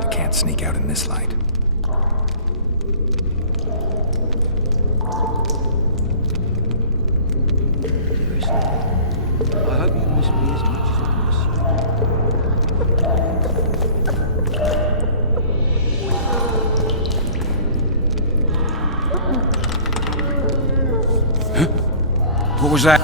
I can't sneak out in this light. I hope you miss me as much as I miss you. What was that?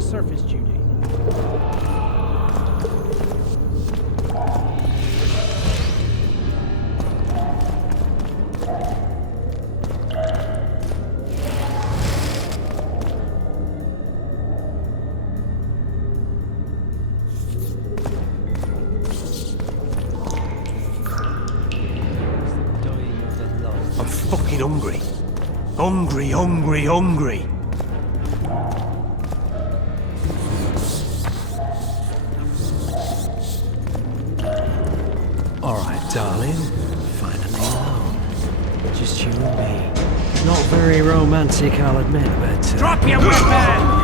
Surface duty. I'm fucking hungry. Hungry. Alright, darling. Finally alone. Just you and me. Not very romantic, I'll admit, but... Drop your weapon!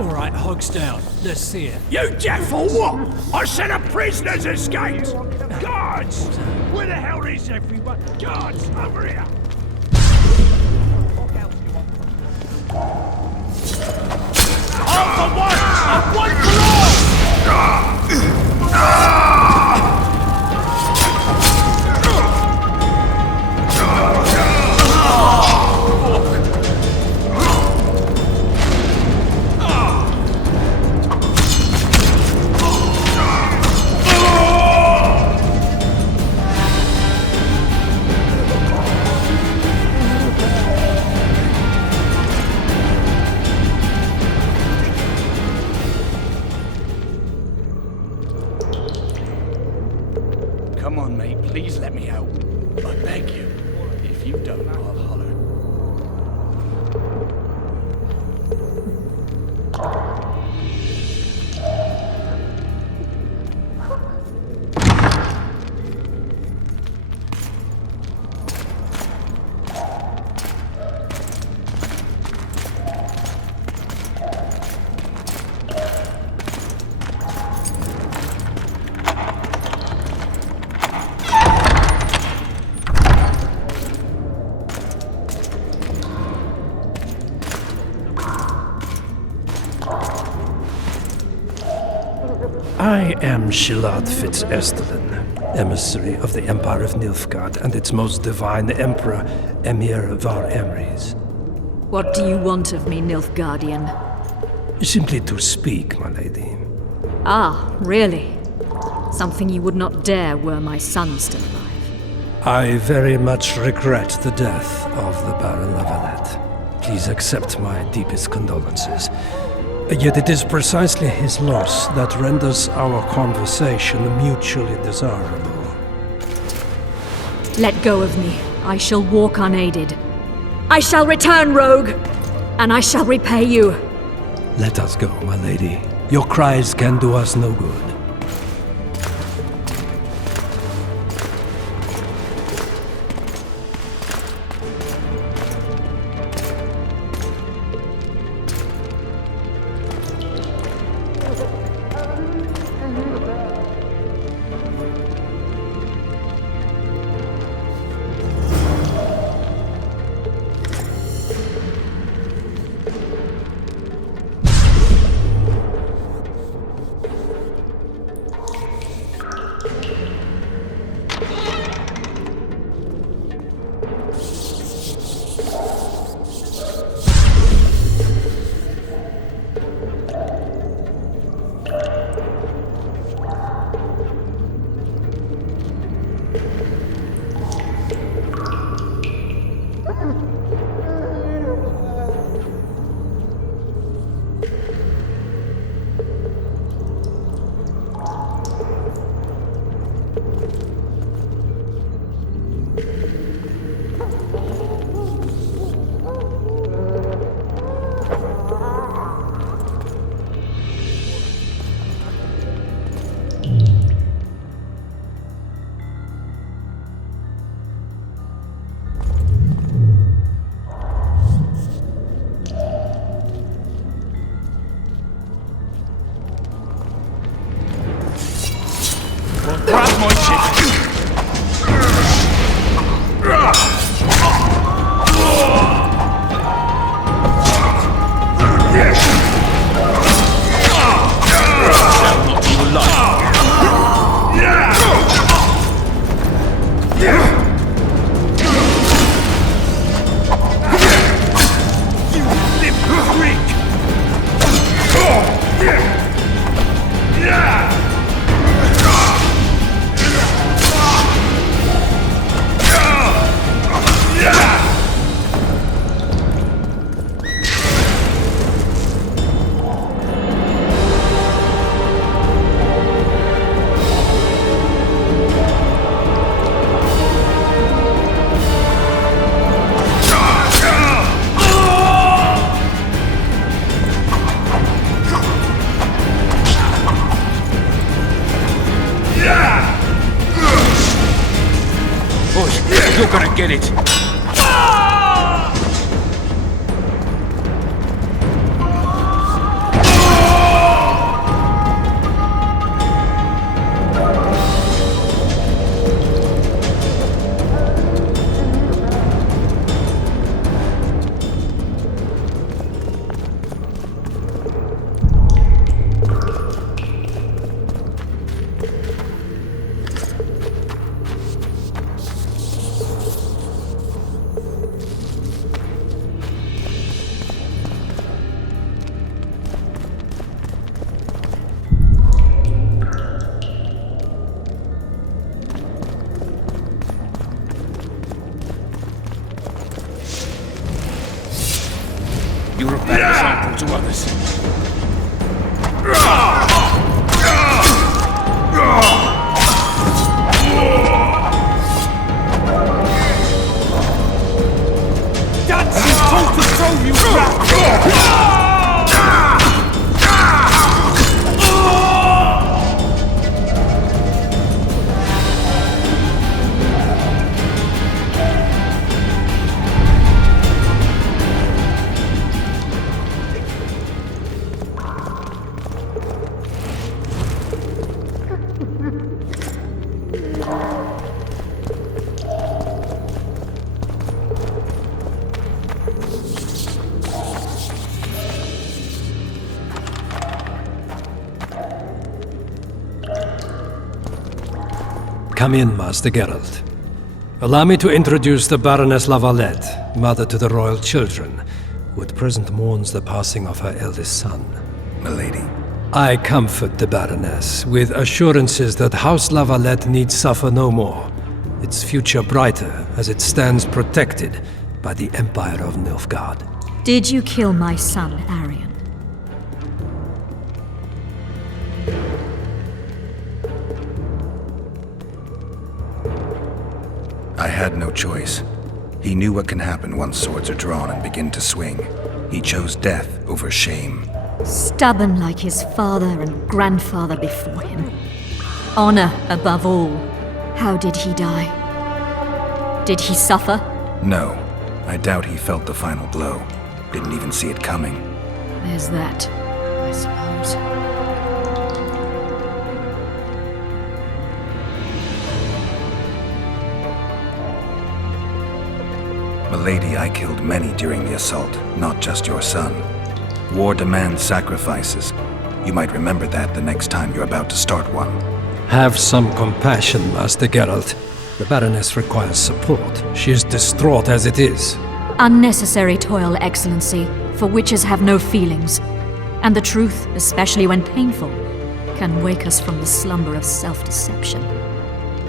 Alright, hogs down. Let's see it. You deaf or what? I said a prisoner's escaped! Guards! Where the hell is everyone? Guards, over here! All for one! And one for all! Come on, mate. Please let me out. I beg you. If you don't, I'll holler. I am Geralt Fitzestelen, emissary of the Empire of Nilfgaard and its most divine Emperor, Emir Var Emrys. What do you want of me, Nilfgaardian? Simply to speak, my lady. Ah, really? Something you would not dare were my son still alive. I very much regret the death of the Baron La Valette. Please accept my deepest condolences. Yet it is precisely his loss that renders our conversation mutually desirable. Let go of me. I shall walk unaided. I shall return, rogue, and I shall repay you. Let us go, my lady. Your cries can do us no good. Grab my shit! You're gonna get it! You're a bad example to others. Dance's told to throw you back! Come in, Master Geralt. Allow me to introduce the Baroness La Valette, mother to the royal children, who at present mourns the passing of her eldest son. Milady. I comfort the Baroness with assurances that House La Valette need suffer no more, its future brighter as it stands protected by the Empire of Nilfgaard. Did you kill my son, Arian? I had no choice. He knew what can happen once swords are drawn and begin to swing. He chose death over shame. Stubborn like his father and grandfather before him. Honor above all. How did he die? Did he suffer? No, I doubt he felt the final blow. Didn't even see it coming. There's that, I suppose. Milady, I killed many during the assault, not just your son. War demands sacrifices. You might remember that the next time you're about to start one. Have some compassion, Master Geralt. The Baroness requires support. She is distraught as it is. Unnecessary toil, Excellency, for witches have no feelings. And the truth, especially when painful, can wake us from the slumber of self-deception.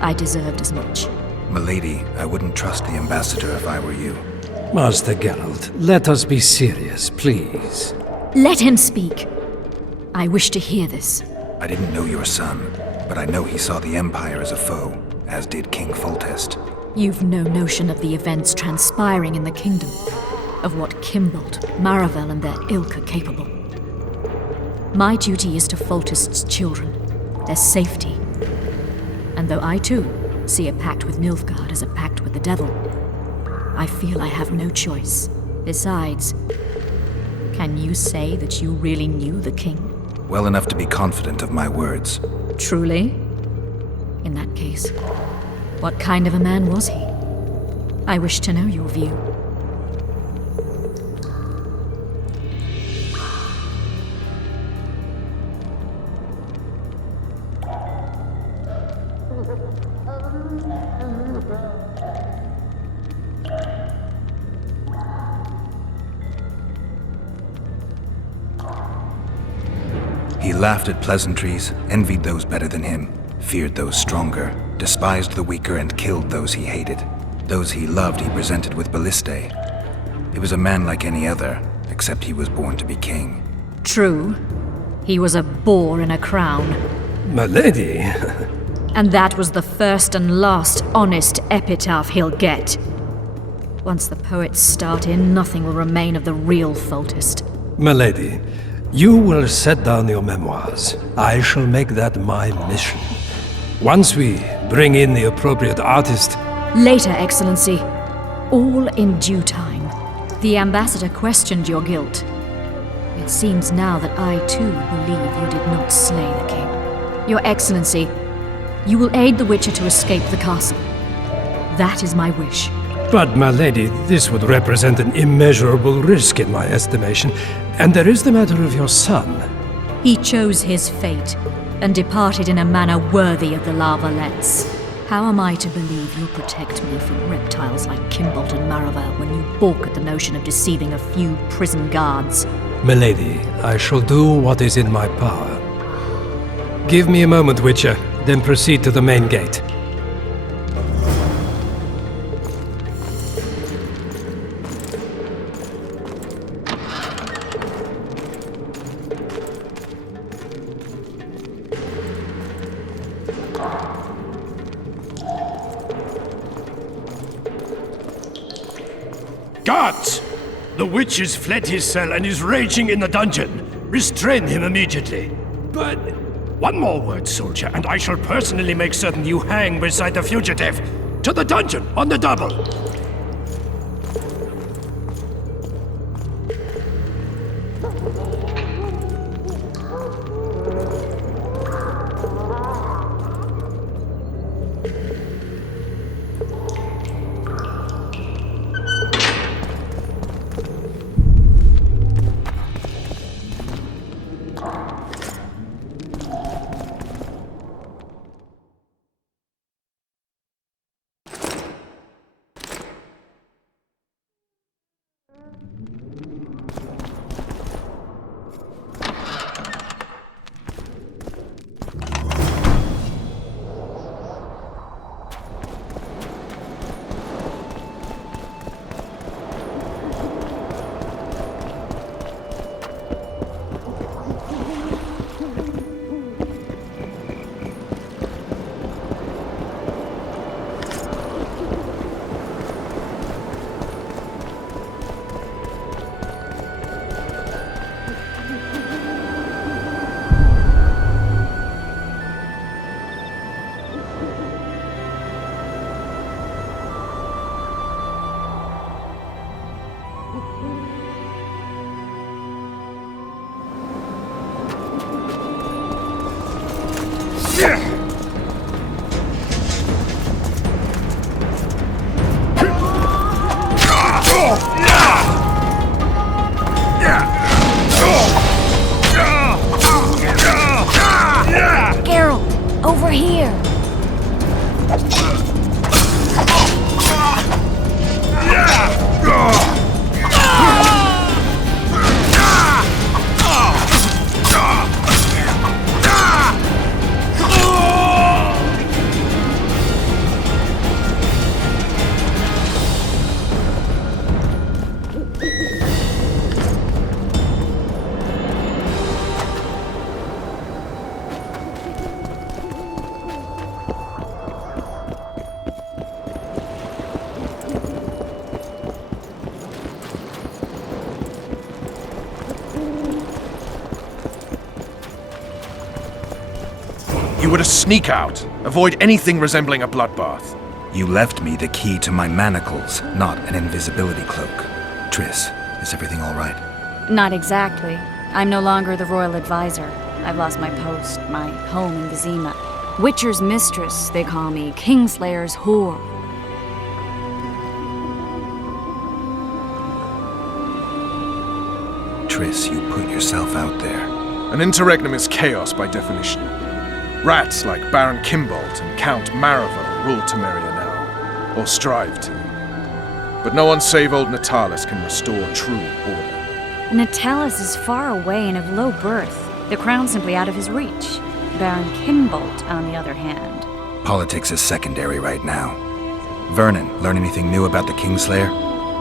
I deserved as much. Milady, I wouldn't trust the ambassador if I were you. Master Geralt, let us be serious, please. Let him speak. I wish to hear this. I didn't know your son, but I know he saw the Empire as a foe, as did King Foltest. You've no notion of the events transpiring in the kingdom, of what Kimbold, Maravel, and their ilk are capable. My duty is to Foltest's children, their safety. And though I too see a pact with Nilfgaard as a pact with the devil, I feel I have no choice. Besides, can you say that you really knew the king? Well enough to be confident of my words. Truly? In that case, what kind of a man was he? I wish to know your view. He laughed at pleasantries, envied those better than him, feared those stronger, despised the weaker and killed those he hated. Those he loved he presented with ballistae. He was a man like any other, except he was born to be king. True. He was a boar in a crown. Milady! And that was the first and last honest epitaph he'll get. Once the poets start in, nothing will remain of the real Foltest. Milady, you will set down your memoirs. I shall make that my mission. Once we bring in the appropriate artist... Later, Excellency. All in due time. The ambassador questioned your guilt. It seems now that I, too, believe you did not slay the king. Your Excellency, you will aid the Witcher to escape the castle. That is my wish. But, my lady, this would represent an immeasurable risk in my estimation. And there is the matter of your son. He chose his fate, and departed in a manner worthy of the La Valettes. How am I to believe you'll protect me from reptiles like Kimbold and Maravel when you balk at the notion of deceiving a few prison guards? Milady, I shall do what is in my power. Give me a moment, Witcher, then proceed to the main gate. Guards! The witch has fled his cell and is raging in the dungeon. Restrain him immediately. But one more word, soldier, and I shall personally make certain you hang beside the fugitive. To the dungeon, on the double! Geralt, over here! You were to sneak out. Avoid anything resembling a bloodbath. You left me the key to my manacles, not an invisibility cloak. Triss, is everything all right? Not exactly. I'm no longer the royal advisor. I've lost my post, my home in Vizima. Witcher's mistress, they call me. Kingslayer's whore. Triss, you put yourself out there. An interregnum is chaos by definition. Rats like Baron Kimbold and Count Maravel rule Temeria now, or strive to. But no one save old Natalis can restore true order. Natalis is far away and of low birth, the crown simply out of his reach. Baron Kimbold, on the other hand. Politics is secondary right now. Vernon, learn anything new about the Kingslayer?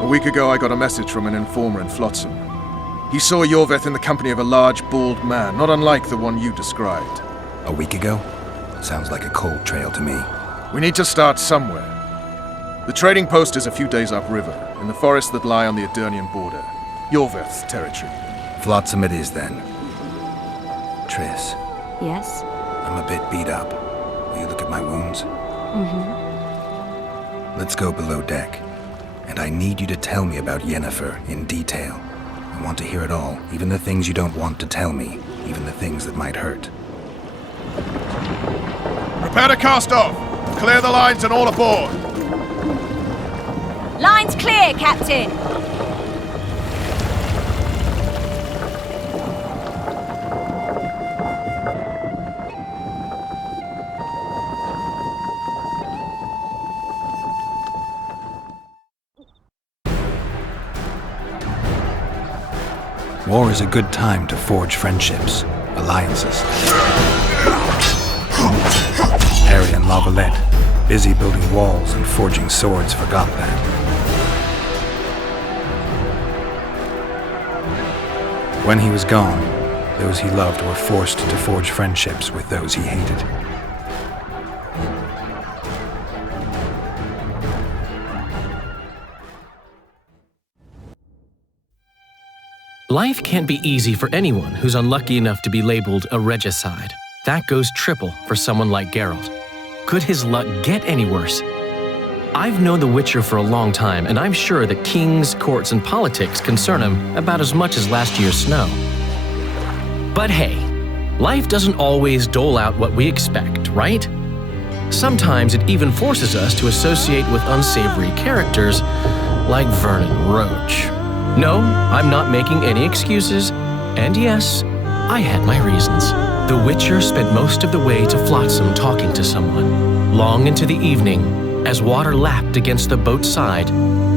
A week ago I got a message from an informer in Flotsam. He saw Yorveth in the company of a large, bald man, not unlike the one you described. A week ago? Sounds like a cold trail to me. We need to start somewhere. The trading post is a few days upriver, in the forests that lie on the Edirnian border. Yorveth's territory. Flotsam it is, then. Triss, Yes? I'm a bit beat up. Will you look at my wounds? Mm-hmm. Let's go below deck. And I need you to tell me about Yennefer in detail. I want to hear it all, even the things you don't want to tell me, even the things that might hurt. Prepare to cast off! Clear the lines and all aboard! Line's clear, Captain! War is a good time to forge friendships, alliances. Harry and La Valette, busy building walls and forging swords, forgot that. When he was gone, those he loved were forced to forge friendships with those he hated. Life can't be easy for anyone who's unlucky enough to be labeled a regicide. That goes triple for someone like Geralt. Could his luck get any worse? I've known the Witcher for a long time, and I'm sure that kings, courts, and politics concern him about as much as last year's snow. But hey, life doesn't always dole out what we expect, right? Sometimes it even forces us to associate with unsavory characters like Vernon Roche. No, I'm not making any excuses, and yes, I had my reasons. The Witcher spent most of the way to Flotsam talking to someone. Long into the evening, as water lapped against the boat's side,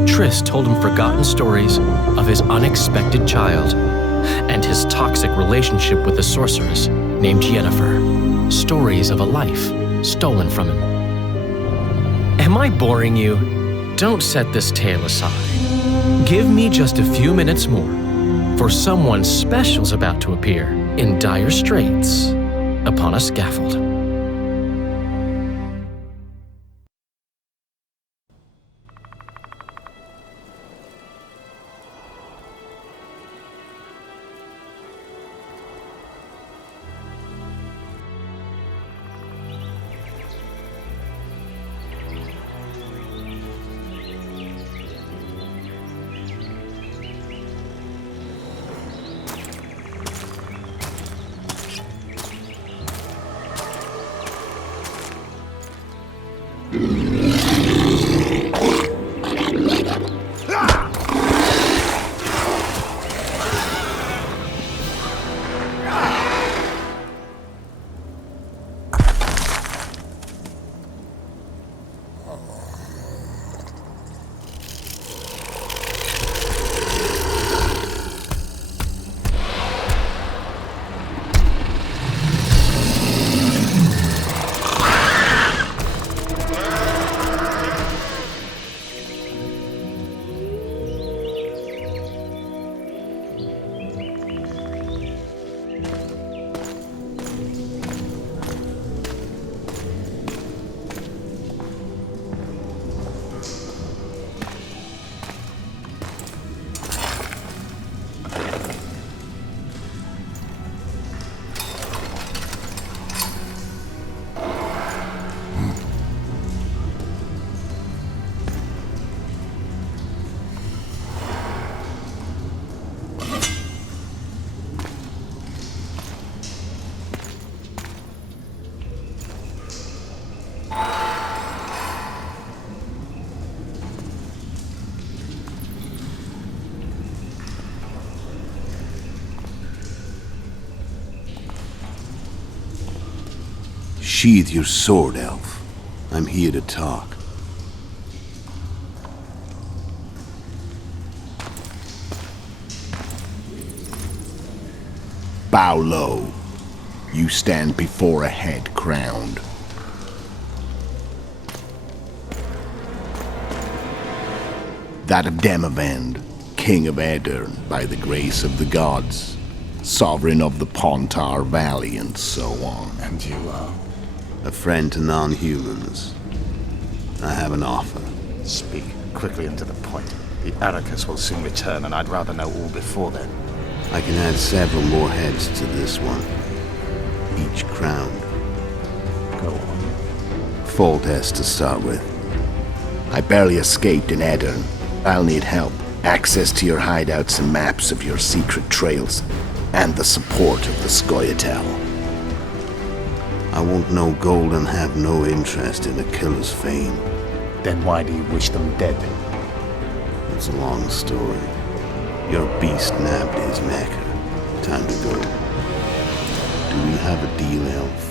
Triss told him forgotten stories of his unexpected child and his toxic relationship with a sorceress named Yennefer. Stories of a life stolen from him. Am I boring you? Don't set this tale aside. Give me just a few minutes more, for someone special's about to appear in dire straits upon a scaffold. Sheathe your sword, elf. I'm here to talk. Bow low. You stand before a head crowned. That of Demavend, king of Aedirn, by the grace of the gods, sovereign of the Pontar Valley, and so on. And you are? A friend to non-humans. I have an offer. Speak quickly and to the point. The Arrakis will soon return, and I'd rather know all before then. I can add several more heads to this one, each crowned. Go on. Foltest to start with. I barely escaped in Aedirn. I'll need help. Access to your hideouts and maps of your secret trails, and the support of the Scoia'tael. I want no gold and have no interest in a killer's fame. Then why do you wish them dead? It's a long story. Your beast nabbed his Mecca. Time to go. Do we have a deal, elf?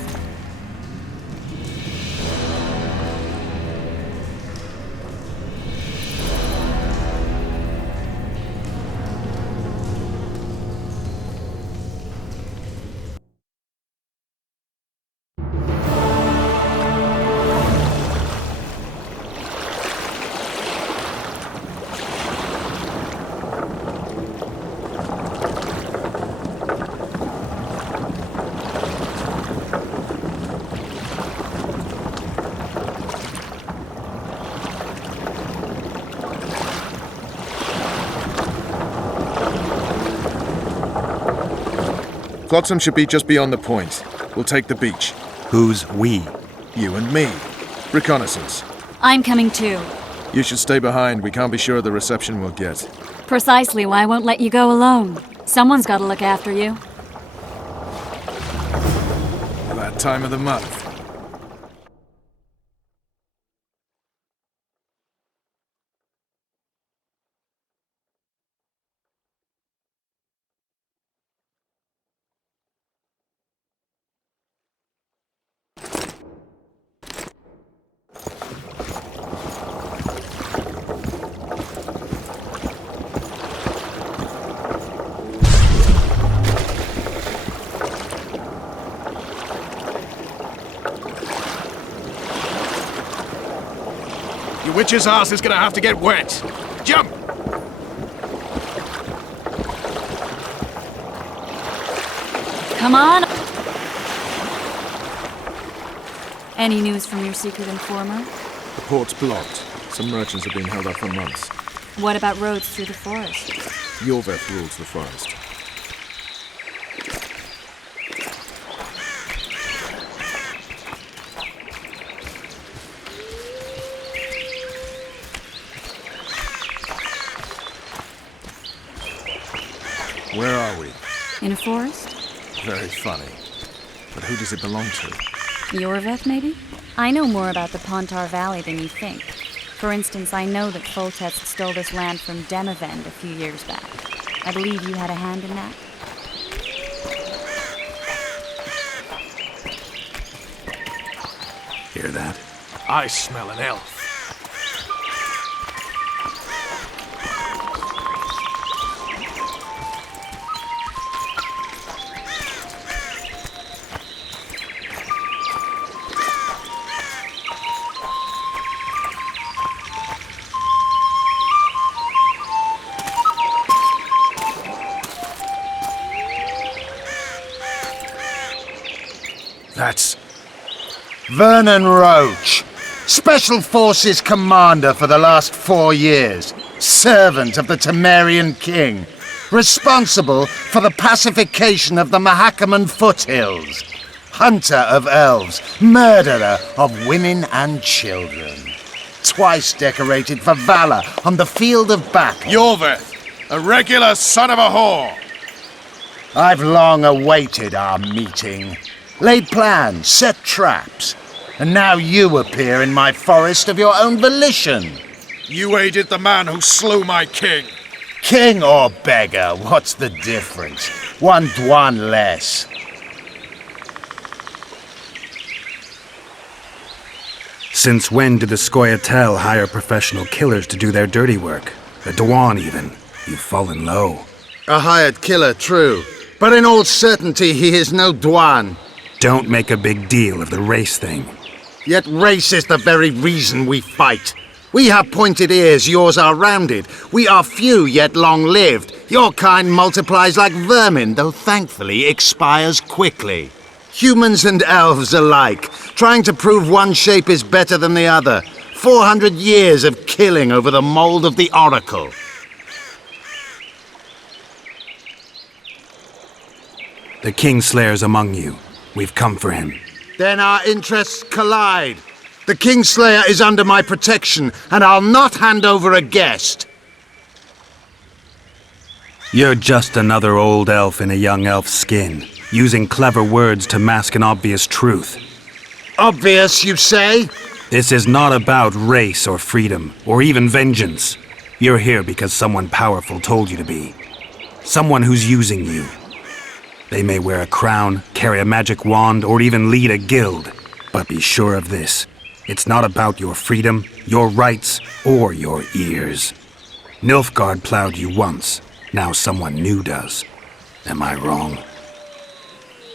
Flotsam should be just beyond the point. We'll take the beach. Who's we? You and me. Reconnaissance. I'm coming too. You should stay behind. We can't be sure of the reception we'll get. Precisely why I won't let you go alone. Someone's got to look after you. That time of the month. Your witch's ass is gonna have to get wet. Jump! Come on! Any news from your secret informer? The port's blocked. Some merchants have been held up for months. What about roads through the forest? Yorveth rules the forest. Where are we? In a forest? Very funny. But who does it belong to? Yorveth, maybe? I know more about the Pontar Valley than you think. For instance, I know that Foltest stole this land from Demavend a few years back. I believe you had a hand in that. Hear that? I smell an elf. That's Vernon Roche, Special Forces Commander for the last 4 years, servant of the Temerian king, responsible for the pacification of the Mahakaman foothills, hunter of elves, murderer of women and children, twice decorated for valor on the field of battle. Yorveth, a regular son of a whore. I've long awaited our meeting. Laid plans, set traps, and now you appear in my forest of your own volition. You aided the man who slew my king. King or beggar, what's the difference? One less. Since when did the Scoia'tael hire professional killers to do their dirty work? The Dwan, even. You've fallen low. A hired killer, true. But in all certainty, he is no Dwan. Don't make a big deal of the race thing. Yet race is the very reason we fight. We have pointed ears, yours are rounded. We are few, yet long-lived. Your kind multiplies like vermin, though thankfully expires quickly. Humans and elves alike, trying to prove one shape is better than the other. 400 years of killing over the mold of the Oracle. The Kingslayer's among you. We've come for him. Then our interests collide. The Kingslayer is under my protection, and I'll not hand over a guest. You're just another old elf in a young elf's skin, using clever words to mask an obvious truth. Obvious, you say? This is not about race or freedom, or even vengeance. You're here because someone powerful told you to be. Someone who's using you. They may wear a crown, carry a magic wand, or even lead a guild. But be sure of this. It's not about your freedom, your rights, or your ears. Nilfgaard plowed you once. Now someone new does. Am I wrong?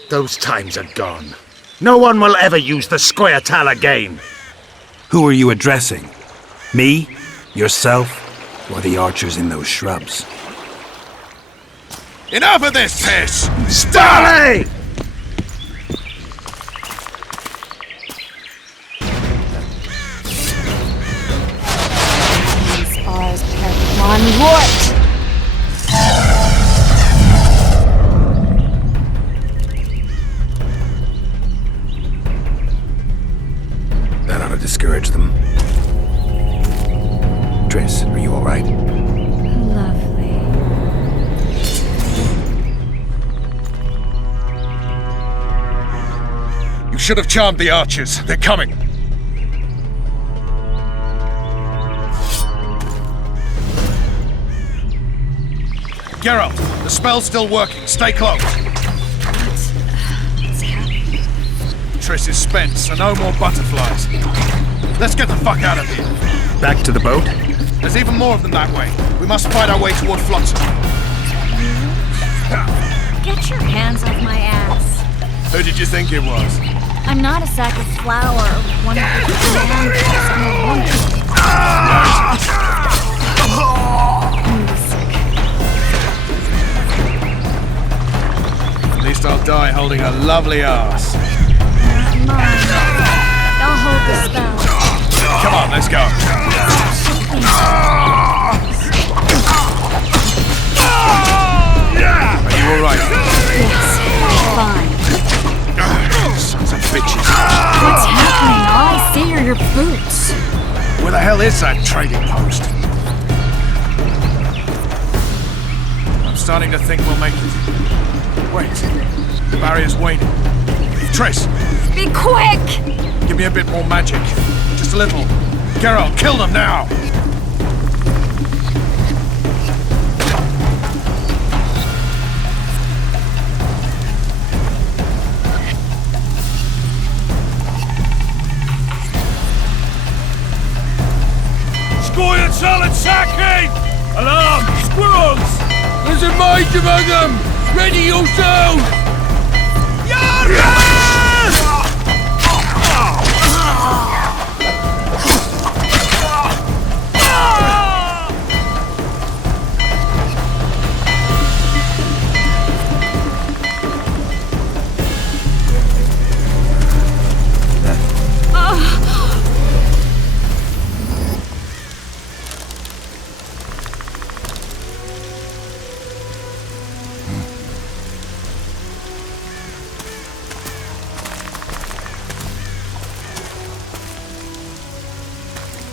Those times are gone. No one will ever use the Scoia'tael again. Who are you addressing? Me? Yourself? Or the archers in those shrubs? Enough of this piss! Starley! Spars kept on what? That ought to discourage them. Triss, are you all right? Lovely. You should have charmed the archers. They're coming. Geralt, the spell's still working. Stay close. What's happening? Triss is spent, so no more butterflies. Let's get the fuck out of here. Back to the boat? There's even more of them that way. We must fight our way toward Flotsam. Get your hands off my ass. Who did you think it was? I'm not a sack of flour or one of the commandos. I'm a woman. At least I'll die holding a lovely ass. Not mine. I'll hold the spell. Come on, let's go. Are you alright? Yes, fine. Sons of bitches. What's happening? All I see are your boots. Where the hell is that trading post? I'm starting to think we'll make it. Wait, the barrier's waning. Triss, Be quick! give me a bit more magic. Just a little. Geralt, kill them now! Scoia'tael attacking! Alarm! Squirrels! There's a mage among them! Ready yourselves!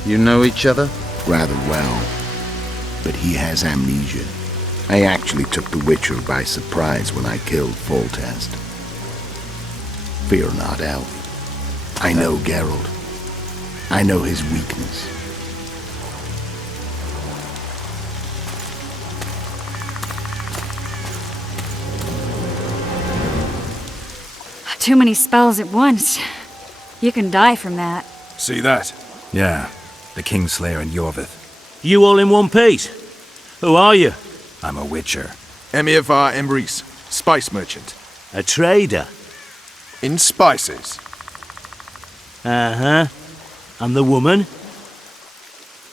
You know each other? Rather well. But he has amnesia. I actually took the Witcher by surprise when I killed Foltest. Fear not, Elf. I know Geralt. I know his weakness. Too many spells at once. You can die from that. See that? Yeah, the kingslayer and Yorvith. You all in one piece? Who are you? I'm a witcher. Emir var Emrys, spice merchant. A trader? In spices. Uh-huh. And the woman?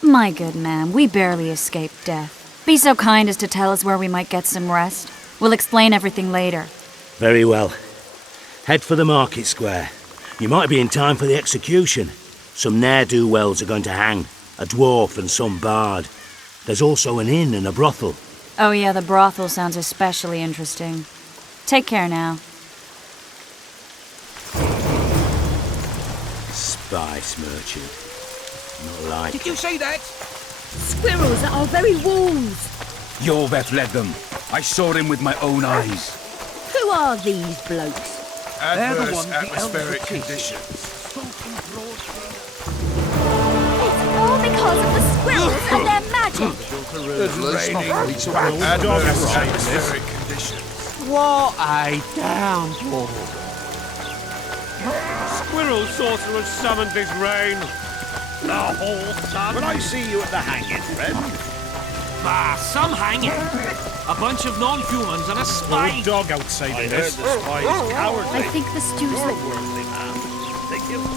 My good man, we barely escaped death. Be so kind as to tell us where we might get some rest. We'll explain everything later. Very well. Head for the market square. You might be in time for the execution. Some ne'er-do-wells are going to hang. A dwarf and some bard. There's also an inn and a brothel. Oh yeah, the brothel sounds especially interesting. Take care now. Spice merchant. Not like... Did you say that? Squirrels at our very walls. Yorveth led them. I saw him with my own eyes. Who are these blokes? Adverse atmospheric conditions. It's all because of the squirrels and their magic. Adverse atmospheric conditions. What a downpour. Squirrel sorcerer summoned this rain. The whole sun. When I see you at the hanging, friend. Ah, some hanging. A bunch of non-humans and a spy. Dog outside I this. heard the spy is cowardly. I think the stew's... You're a worldly man. They killed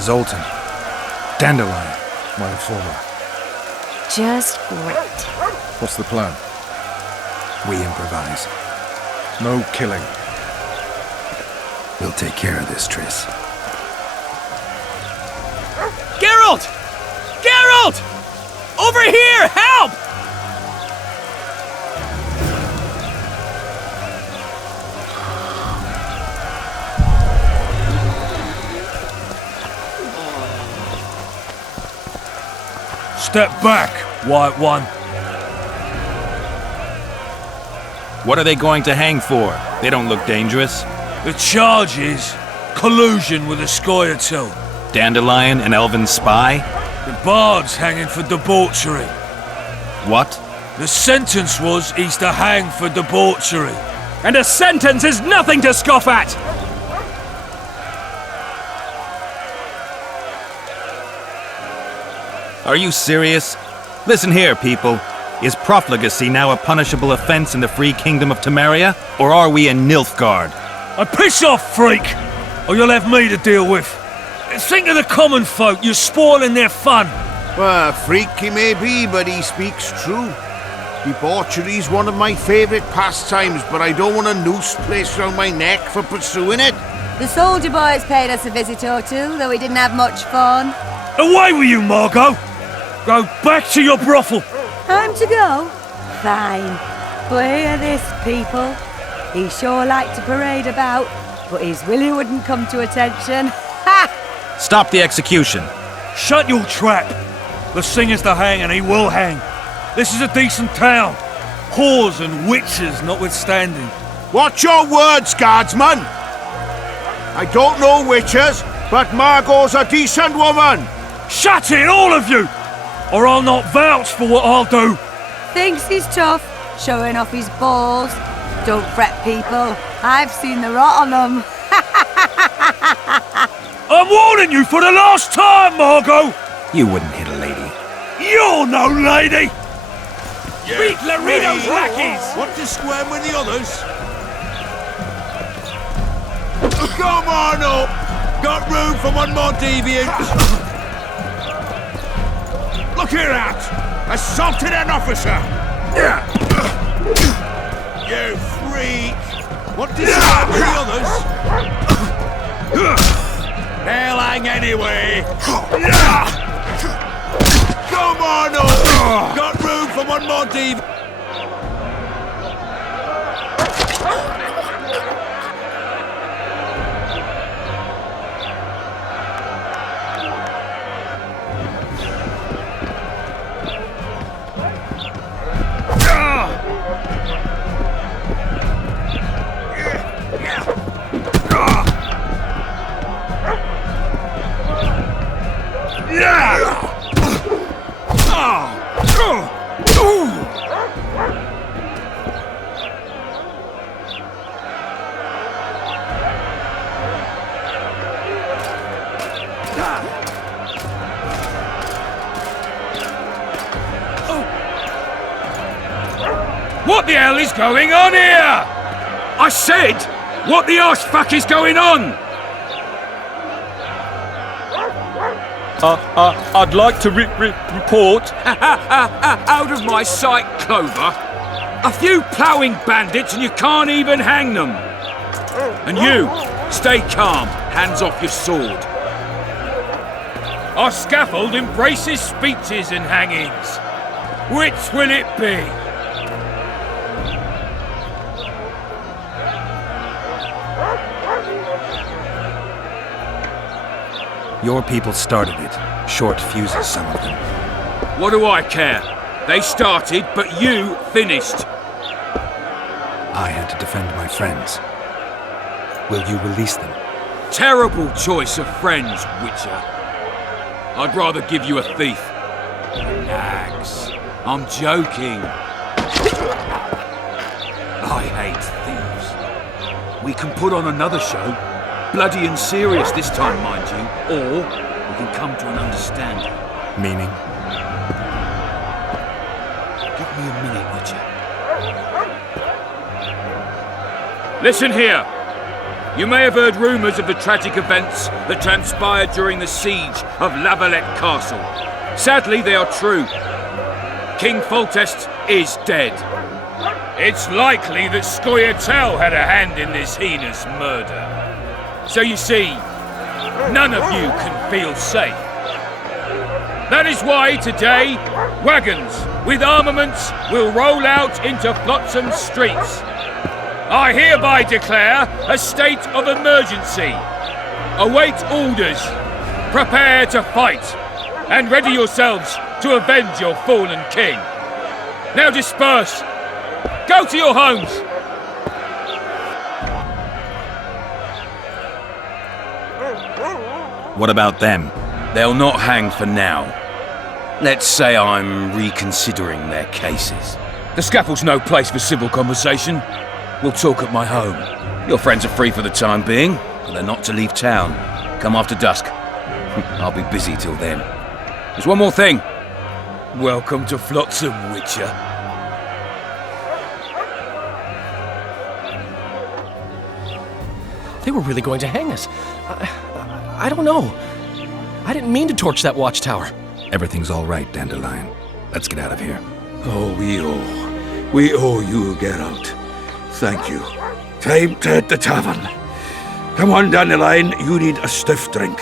Zoltan. Dandelion. My informer. Just great. What's the plan? We improvise. No killing. We'll take care of this, Triss. Geralt! Geralt! Over here! Help! Step back, White One. What are they going to hang for? They don't look dangerous. The charge is collusion with a Scoia'tael. Dandelion, an elven spy? The bard's hanging for debauchery. What? The sentence was he's to hang for debauchery. And a sentence is nothing to scoff at! Are you serious? Listen here, people. Is profligacy now a punishable offense in the free kingdom of Temeria? Or are we in Nilfgaard? And piss off, freak! Or you'll have me to deal with. Think of the common folk, you're spoiling their fun. Well, freak he may be, but he speaks true. Debauchery's one of my favourite pastimes, but I don't want a noose placed round my neck for pursuing it. The soldier boys paid us a visit or two, though we didn't have much fun. Away with you, Margot! Go back to your brothel! Time to go? Fine. But hear this, people. He sure liked to parade about, but his Willie wouldn't come to attention. Ha! Stop the execution. Shut your trap! The singer's to hang and he will hang. This is a decent town. Whores and witches notwithstanding. Watch your words, guardsman! I don't know witches, but Margot's a decent woman! Shut it, all of you! Or I'll not vouch for what I'll do! Thinks he's tough, showing off his balls. Don't fret, people. I've seen the rot on them. I'm warning you for the last time, Margot! You wouldn't hit a lady. You're no lady! Beat Laredo's lackeys! Want to squirm with the others? Come on up! Got room for one more deviant! Look here out! Assaulted an officer! You freak! Want to squirm with the others? They'll hang anyway! Come on up! Got room for one more deviant! What the hell is going on here? I said, what the arse fuck is going on? I'd like to report. Out of my sight, Clover. A few ploughing bandits and you can't even hang them. And you, stay calm, hands off your sword. Our scaffold embraces speeches and hangings. Which will it be? Your people started it. Short fuses, some of them. What do I care? They started, but you finished. I had to defend my friends. Will you release them? Terrible choice of friends, Witcher. I'd rather give you a thief. Relax. I'm joking. I hate thieves. We can put on another show. Bloody and serious this time, mind you. Or we can come to an understanding. Meaning? Give me a minute, Witcher. Listen here. You may have heard rumours of the tragic events that transpired during the siege of La Valette Castle. Sadly, they are true. King Foltest is dead. It's likely that Scoia'tael had a hand in this heinous murder. So you see, none of you can feel safe. That is why today, wagons with armaments will roll out into Flotsam streets. I hereby declare a state of emergency. Await orders. Prepare to fight. And ready yourselves to avenge your fallen king. Now disperse. Go to your homes. What about them? They'll not hang for now. Let's say I'm reconsidering their cases. The scaffold's no place for civil conversation. We'll talk at my home. Your friends are free for the time being, but they're not to leave town. Come after dusk. I'll be busy till then. There's one more thing. Welcome to Flotsam, Witcher. They were really going to hang us. I don't know. I didn't mean to torch that watchtower. Everything's all right, Dandelion. Let's get out of here. Oh, we owe you, Geralt. Thank you. Time to hit the tavern. Come on, Dandelion, you need a stiff drink.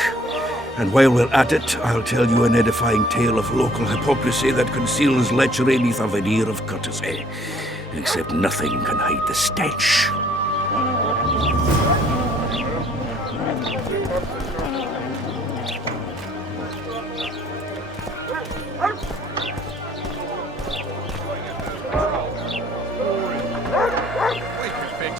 And while we're at it, I'll tell you an edifying tale of local hypocrisy that conceals lechery neath a veneer of courtesy. Except nothing can hide the stench.